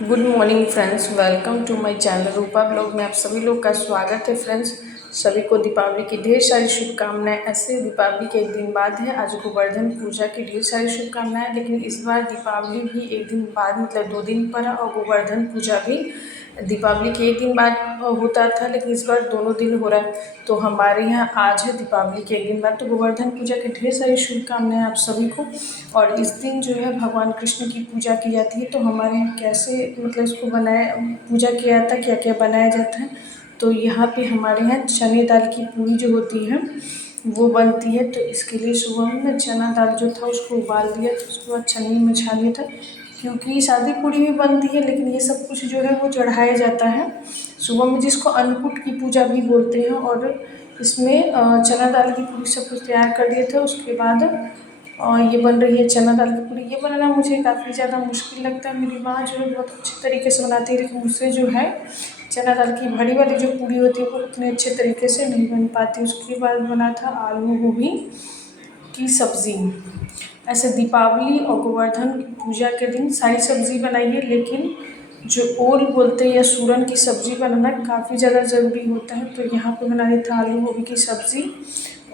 Good morning friends, welcome to my channel Rupa blog में आप सभी लोग का स्वागत है। फ्रेंड्स, सभी को दीपावली की ढेर सारी शुभकामनाएं। ऐसे दीपावली के एक दिन बाद है, आज गोवर्धन पूजा की ढेर सारी शुभकामनाएं। लेकिन इस बार दीपावली भी एक दिन बाद मतलब 2 दिन पर है और गोवर्धन पूजा भी दीपावली के एक दिन बाद होता था, लेकिन इस बार दोनों दिन हो रहा है। तो हमारे यहाँ आज है दीपावली के एक दिन बाद, तो गोवर्धन पूजा की ढेर सारी शुभकामनाएं आप सभी को। और इस दिन जो है भगवान कृष्ण की पूजा की जाती है। तो हमारे यहाँ कैसे मतलब इसको बनाया पूजा किया जाता है, क्या क्या बनाया जाता है। तो यहाँ पे हमारे यहाँ चने दाल की पूरी जो होती है वो बनती है। तो इसके लिए सुबह में ना चना दाल जो था उसको उबाल दिया था, उसके बाद छन्नी में छान लिया था, क्योंकि सादी पूड़ी भी बनती है लेकिन ये सब कुछ जो है वो चढ़ाया जाता है सुबह में, जिसको अन्नकूट की पूजा भी बोलते हैं। और इसमें चना दाल की पूरी सब कुछ तैयार कर दिए थे। उसके बाद ये बन रही है चना दाल की पूरी। ये बनाना मुझे काफ़ी ज़्यादा मुश्किल लगता है। मेरी माँ जो है बहुत अच्छे तरीके से बनाती है, लेकिन मुझसे जो है चना दाल की बड़ी वाली जो पूरी होती है वो उतने अच्छे तरीके से नहीं बन पाती। उसके बाद बना था आलू गोभी की सब्ज़ी। ऐसे दीपावली और गोवर्धन की पूजा के दिन सारी सब्ज़ी बनाइए, लेकिन जो ओल बोलते हैं या सूरन की सब्ज़ी बनाना काफ़ी ज़्यादा ज़रूरी होता है। तो यहाँ पे बना रही था आलू गोभी की सब्ज़ी,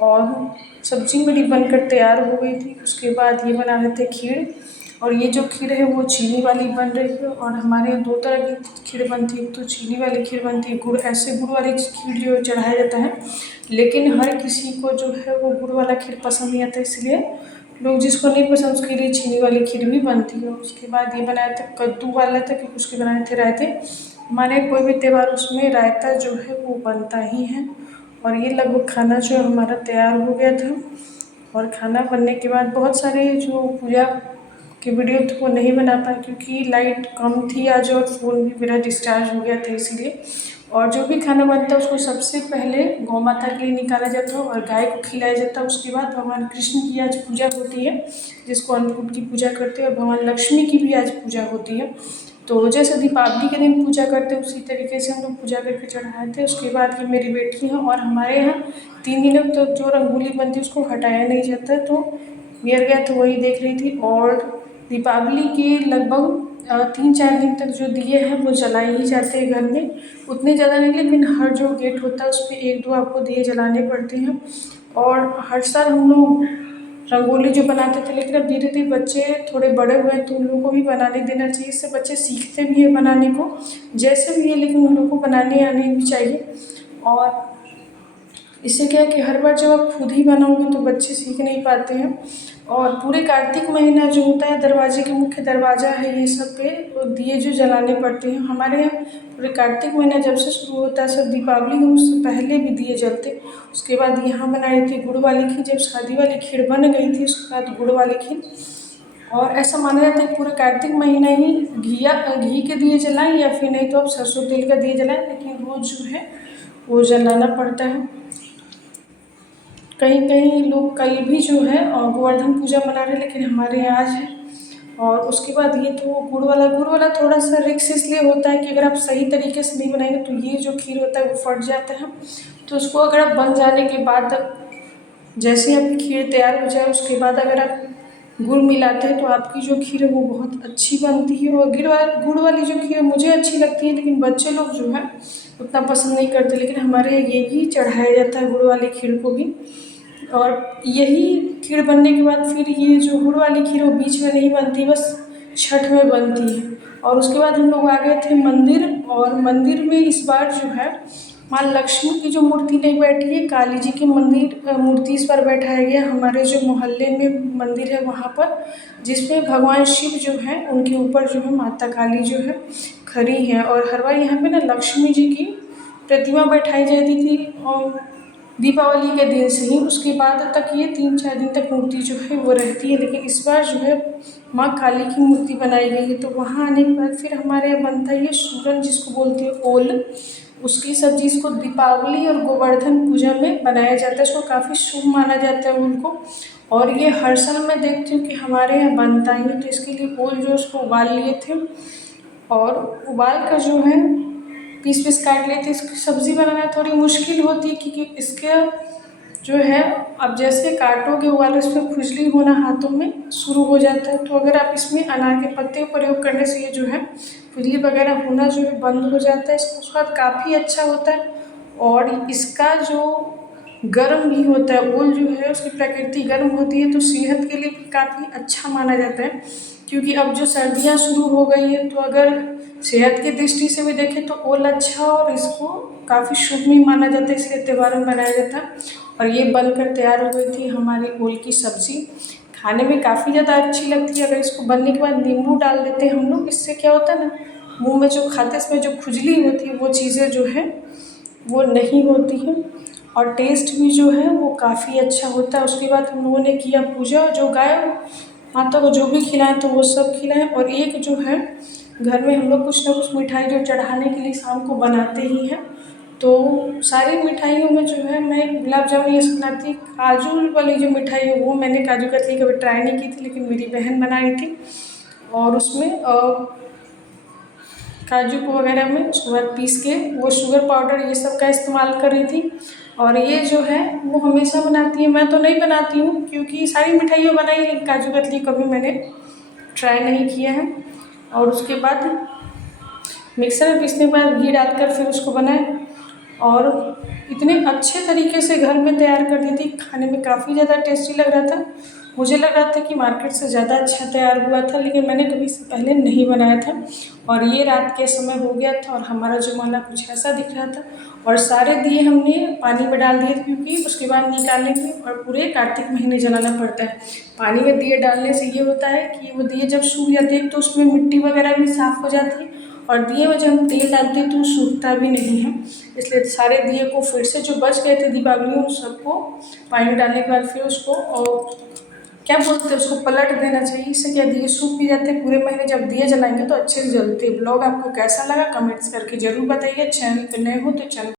और सब्ज़ी मेरी बनकर तैयार हो गई थी। उसके बाद ये बना रहे थे खीर, और ये जो खीर है वो चीनी वाली बन रही है। और हमारे यहाँ 2 तरह की खीर बनती है, तो चीनी वाली खीर बनती है, गुड़ ऐसे गुड़ वाली खीर जो चढ़ाया जाता है। लेकिन हर किसी को जो है वो गुड़ वाला खीर पसंद नहीं आता, इसलिए लोग जिसको नहीं पसंद उसके लिए चीनी वाली खीर भी बनती है। उसके बाद ये बनाया था कद्दू वाला था, क्योंकि उसके बनाए थे रायते। हमारे कोई भी त्यौहार उसमें रायता जो है वो बनता ही है। और ये लगभग खाना जो हमारा तैयार हो गया था। और खाना बनने के बाद बहुत सारे जो पूजा की वीडियो थे वो नहीं बना पाए, क्योंकि लाइट कम थी आज और फ़ोन भी मेरा डिस्चार्ज हो गया था, इसलिए। और जो भी खाना बनता है उसको सबसे पहले गौ माता के लिए निकाला जाता है और गाय को खिलाया जाता है। उसके बाद भगवान कृष्ण की आज पूजा होती है, जिसको अन्नकूट की पूजा करते हैं, और भगवान लक्ष्मी की भी आज पूजा होती है। तो जैसे दीपावली के दिन पूजा करते हैं उसी तरीके से हम लोग पूजा करके चढ़ाए थे। उसके बाद ये मेरी बेटी है, और हमारे यहाँ 3 दिनों तक जो रंगोली बनती है उसको हटाया नहीं जाता, तो गिर गया तो वही देख रही थी। और दीपावली के लगभग 3-4 दिन तक जो दिए हैं वो जलाए ही जाते हैं घर में, उतने ज़्यादा नहीं, लेकिन हर जो गेट होता है उस पर 1-2 आपको दिए जलाने पड़ते हैं। और हर साल हम लोग रंगोली जो बनाते थे, लेकिन अब धीरे धीरे बच्चे थोड़े बड़े हुए हैं तो उन लोगों को भी बनाने देना चाहिए, इससे बच्चे सीखते भी हैं बनाने को जैसे भी है, लेकिन उन लोगों को बनाने आने भी चाहिए। और इससे क्या है कि हर बार जब आप खुद ही बनाओगे तो बच्चे सीख नहीं पाते हैं। और पूरे कार्तिक महीना जो होता है, दरवाजे के मुख्य दरवाज़ा है ये सब पे दिए जो जलाने पड़ते हैं। हमारे यहाँ पूरे कार्तिक महीना जब से शुरू होता है, सब दीपावली हो उससे पहले भी दिए जलते। उसके बाद यहाँ बनाई थी गुड़ वाली खीर, जब शादी वाली खीर बन गई थी उसके बाद गुड़ वाली खीर। और ऐसा माना जाता है कि पूरे कार्तिक महीना ही घी के दिए जलाएं, या फिर नहीं तो आप सरसों तेल का दिए जलाएं, लेकिन रोज़ जो है वो जलाना पड़ता है। कहीं कहीं लोग कल भी जो है गोवर्धन पूजा मना रहे हैं, लेकिन हमारे यहाँ आज है। और उसके बाद ये तो गुड़ वाला थोड़ा सा रिस्क इसलिए होता है कि अगर आप सही तरीके से नहीं बनाएंगे तो ये जो खीर होता है वो फट जाता है। तो उसको अगर आप बन जाने के बाद जैसे ही आपकी खीर तैयार हो जाए उसके बाद अगर आप गुड़ मिलाते हैं तो आपकी जो खीर है वो बहुत अच्छी बनती है। और गुड़ वाली जो खीर मुझे अच्छी लगती है, लेकिन बच्चे लोग जो है उतना पसंद नहीं करते, लेकिन हमारे यहाँ ये भी चढ़ाया जाता है गुड़ वाली खीर को भी। और यही खीर बनने के बाद फिर ये जो गुड़ वाली खीर वो बीच में नहीं बनती, बस छठ में बनती है। और उसके बाद हम लोग आ गए थे मंदिर, और मंदिर में इस बार जो है माँ लक्ष्मी की जो मूर्ति नहीं बैठी है, काली जी की मूर्ति इस बार बैठाया गया हमारे जो मोहल्ले में मंदिर है वहाँ पर, जिसमें भगवान शिव जो है उनके ऊपर जो है माता काली जो है खड़ी है। और हर बार यहाँ पे ना लक्ष्मी जी की प्रतिमा बैठाई जाती थी, और दीपावली के दिन से ही उसके बाद तक ये 3-4 दिन तक मूर्ति जो है वो रहती है। लेकिन इस बार जो है माँ काली की मूर्ति बनाई गई है। तो वहाँ आने के बाद फिर हमारे यहाँ बनता है ये सूरन, जिसको बोलते हैं ओल, उसकी सब्जी। इसको दीपावली और गोवर्धन पूजा में बनाया जाता है, इसको काफ़ी शुभ माना जाता है उनको। और ये हर साल मैं देखती हूँ कि हमारे यहाँ बनता ही है। तो इसके लिए ओल जो उसको उबाल लिए थे, और उबाल कर जो है पीस पीस काट लेते। इसकी सब्ज़ी बनाना थोड़ी मुश्किल होती है, क्योंकि इसके जो है अब जैसे काटोगे वो वाला इसमें खुजली होना हाथों में शुरू हो जाता है। तो अगर आप इसमें अनार के पत्ते का प्रयोग करने से ये जो है खुजली वगैरह होना जो है बंद हो जाता है। इसका स्वाद काफ़ी अच्छा होता है और इसका जो गर्म भी होता है, ओल जो है उसकी प्रकृति गर्म होती है, तो सेहत के लिए भी काफ़ी अच्छा माना जाता है। क्योंकि अब जो सर्दियाँ शुरू हो गई है, तो अगर सेहत की दृष्टि से भी देखें तो ओल अच्छा और इसको काफ़ी शुभ भी माना जाता है, इसलिए त्योहार में बनाया जाता है। और ये बनकर तैयार हो गई थी हमारी ओल की सब्ज़ी। खाने में काफ़ी ज़्यादा अच्छी लगती है। अगर इसको बनने के बाद नींबू डाल देते हैं हम लोग, इससे क्या होता है ना, मुँह में जो खाते समय जो खुजली होती है वो चीज़ें जो है वो नहीं होती है और टेस्ट भी जो है वो काफ़ी अच्छा होता है। उसके बाद हम लोगों ने किया पूजा, जो गाय माता को जो भी खिलाएं तो वो सब खिलाएं। और एक जो है घर में हम लोग कुछ ना कुछ मिठाई जो चढ़ाने के लिए शाम को बनाते ही हैं। तो सारी मिठाइयों में जो है मैं गुलाब जामुन ये सब बनाती, काजू वाली जो मिठाई है वो मैंने काजू कतली कभी ट्राई नहीं की थी, लेकिन मेरी बहन बनाई थी और उसमें काजू को वगैरह में उसके बाद पीस के वो शुगर पाउडर ये सब का इस्तेमाल कर रही थी। और ये जो है वो हमेशा बनाती है, मैं तो नहीं बनाती हूँ क्योंकि सारी मिठाइयाँ बनाई, लेकिन काजू कतली कभी मैंने ट्राई नहीं किया है। और उसके बाद मिक्सर में पीसने के बाद घी डालकर फिर उसको बनाए और इतने अच्छे तरीके से घर में तैयार कर दी थी, खाने में काफ़ी ज़्यादा टेस्टी लग रहा था। मुझे लग रहा था कि मार्केट से ज़्यादा अच्छा तैयार हुआ था, लेकिन मैंने कभी इससे पहले नहीं बनाया था। और ये रात के समय हो गया था और हमारा जुमाना कुछ ऐसा दिख रहा था और सारे दिए हमने पानी में डाल दिए थे, क्योंकि उसके बाद निकालेंगे और पूरे कार्तिक महीने जलाना पड़ता है। पानी में दिए डालने से ये होता है कि वो दिए जब सूख जाते हैं तो उसमें मिट्टी वगैरह भी साफ़ हो जाती है और दिए में जब हम तेल डालते हैं तो सूखता भी नहीं है। इसलिए सारे दिए को फिर से जो बच गए थे दीपावली उन सबको पानी डालने के बाद फिर उसको और क्या बोलते हैं उसको पलट देना चाहिए। इससे क्या दिए सूख भी जाते हैं। पूरे महीने जब दिए जलाएंगे तो अच्छे से जलते हैं। ब्लॉग आपको कैसा लगा कमेंट्स करके ज़रूर बताइए। चैनल पर नए हो तो चैनल